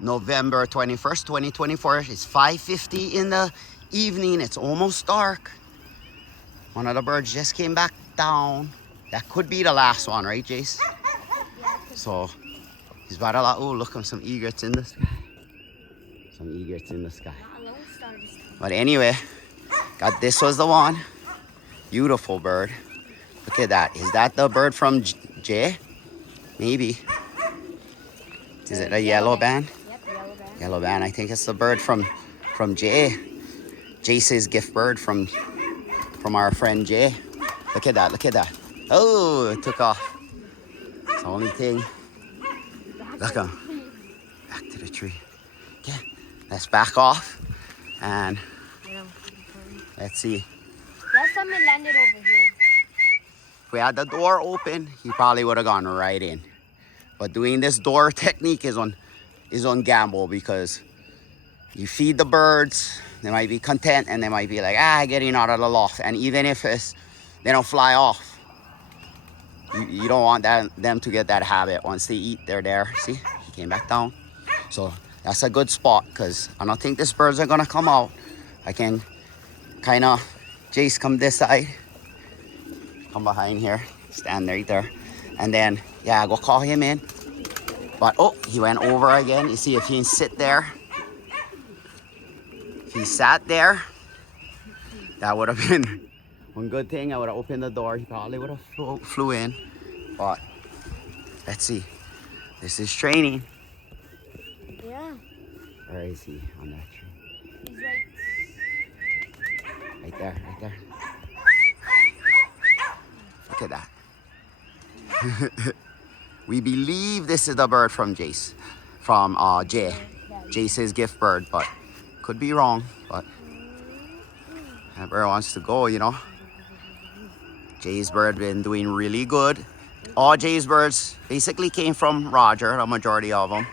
November 21st, 2024. It's 5:50 in the evening. It's almost dark. One of the birds just came back down. That could be the last one, right, Jace? So he's about to, oh, look, some egrets in the sky. Some egrets in the sky. But anyway, this was the one. Beautiful bird. Look at that. Is that the bird from Jay? Maybe. Is it a yellow band? Yep, yellow band. Yellow band. I think it's the bird from Jay. Jace's gift bird from our friend Jay. Look at that. Look at that. Oh, it took off. It's the only thing. Look at him. Back to the tree. Okay, let's back off and let's see. Last time it landed over here. If we had the door open, he probably would have gone right in. But doing this door technique is on gamble, because you feed the birds, they might be content and they might be like, getting out of the loft. And even if they don't fly off, you don't want them to get that habit. Once they eat, they're there. See, he came back down. So that's a good spot, because I don't think these birds are gonna come out. I can kind of, Jace, come this side. Come behind here, stand right there. And then, yeah, go call him in. But, oh, he went over again. You see, if he can sit there. If he sat there, that would have been one good thing. I would have opened the door. He probably would have flew in. But, let's see. This is training. Yeah. Where is he on that tree? He's right. Right there, right there. Look at that. We believe this is the bird from Jace, from Jay. Jace's gift bird, but could be wrong. But that bird wants to go, you know. Jay's bird been doing really good. All Jay's birds basically came from Roger, the majority of them.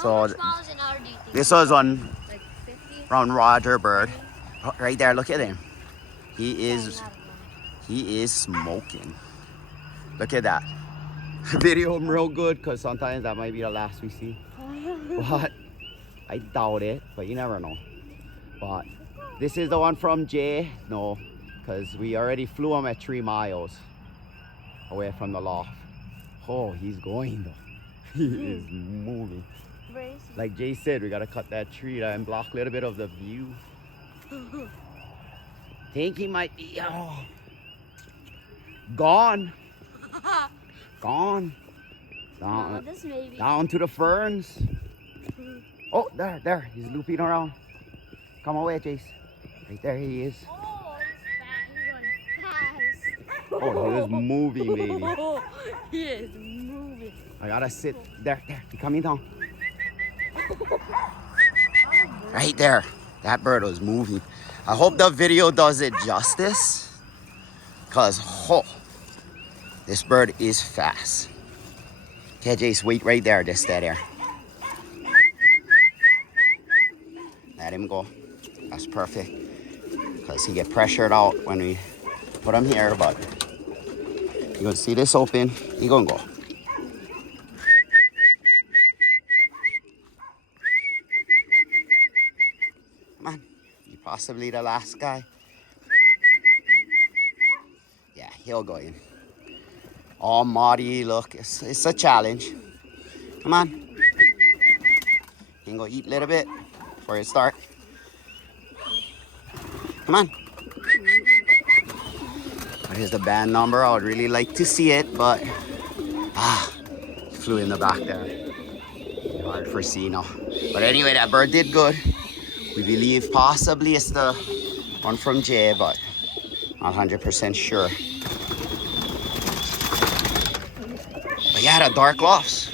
So this was on Like 50? from Roger bird. Right there, look at him. He is smoking. Look at that. Video him real good, because sometimes that might be the last we see. But I doubt it, but you never know. But this is the one from Jay. No, because we already flew him at 3 miles away from the loft. Oh, he's going though. He is moving. Like Jay said, we gotta cut that tree and block a little bit of the view. Think he might be gone. Gone. Down, No, this maybe. down to the ferns. Oh, there. He's looping around. Come away, Jace. Right there he is. Oh, he's fast. Oh, he is moving, baby. He is moving. I gotta sit there. He's coming down. Right there. That bird was moving. I hope the video does it justice, because this bird is fast. Okay, Jace, wait right there. Just stay there. Let him go. That's perfect, because he get pressured out when we put him here. But you gonna see this open, he gonna go. Come on, you possibly the last guy. Yeah, he'll go in. Oh, Marty, look, it's a challenge. Come on. You can go eat a little bit before you start. Come on. What is the band number? I would really like to see it, but flew in the back there. Hard for see now. But anyway, that bird did good. We believe possibly it's the one from Jay, but not 100% sure. But yeah, the dark lofts.